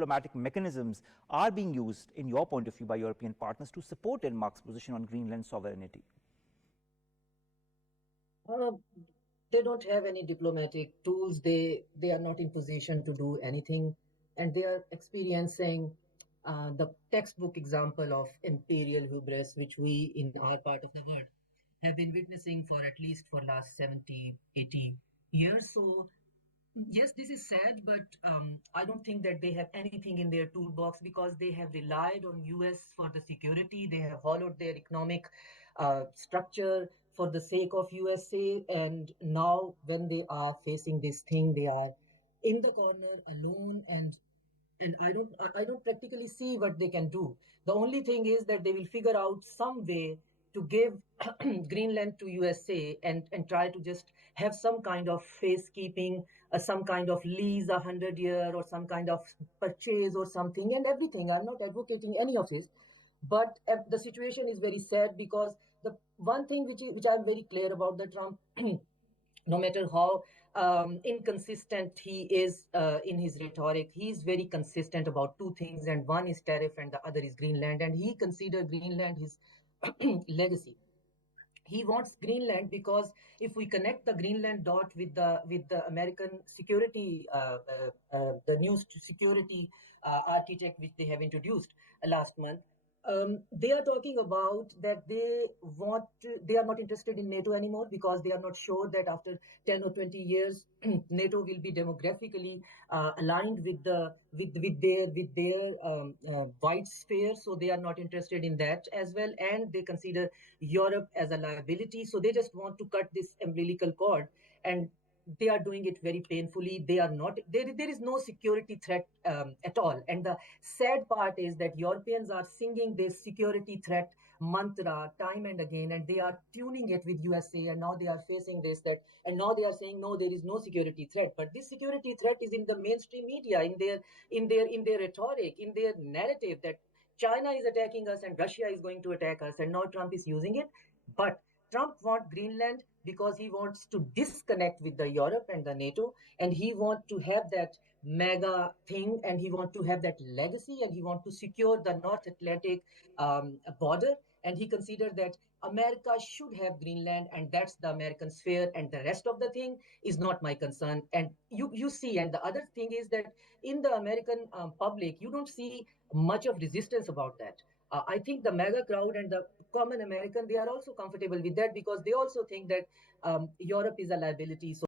diplomatic mechanisms are being used, in your point of view, by European partners to support Denmark's position on Greenland sovereignty? They don't have any diplomatic tools. They are not in position to do anything, and they are experiencing the textbook example of imperial hubris, which we in our part of the world have been witnessing for at least for last 70, 80 years. So yes, this is sad, but I don't think that they have anything in their toolbox because they have relied on US for the security. They have hollowed their economic structure for the sake of USA, and now when they are facing this thing, they are in the corner alone, and I don't practically see what they can do. The only thing is that they will figure out some way to give Greenland to USA and try to just have some kind of face keeping, some kind of lease, 100-year, or some kind of purchase or something and everything. I'm not advocating any of this, but the situation is very sad because the one thing which I'm very clear about the Trump, no matter how inconsistent he is in his rhetoric, he's very consistent about two things, and one is tariff and the other is Greenland, and he considers Greenland his legacy. He wants Greenland because if we connect the Greenland dot with the American security, the new security architect which they have introduced last month, they are talking about that they are not interested in NATO anymore because they are not sure that after 10 or 20 years NATO will be demographically aligned with their wide sphere. So they are not interested in that as well, and they consider Europe as a liability. So they just want to cut this umbilical cord, and they are doing it very painfully. They are not there is no security threat at all, and the sad part is that Europeans are singing this security threat mantra time and again, and they are tuning it with USA, and now they are facing this, that, and now they are saying no, there is no security threat, but this security threat is in the mainstream media, in their rhetoric, in their narrative, that China is attacking us and Russia is going to attack us, and now Trump is using it. But Trump wants Greenland because he wants to disconnect with the Europe and the NATO, and he wants to have that mega thing, and he wants to have that legacy, and he wants to secure the North Atlantic border, and he considered that America should have Greenland, and that's the American sphere, and the rest of the thing is not my concern. And you see, and the other thing is that in the American public, you don't see much of resistance about that. I think the mega crowd and the common American, they are also comfortable with that because they also think that Europe is a liability. So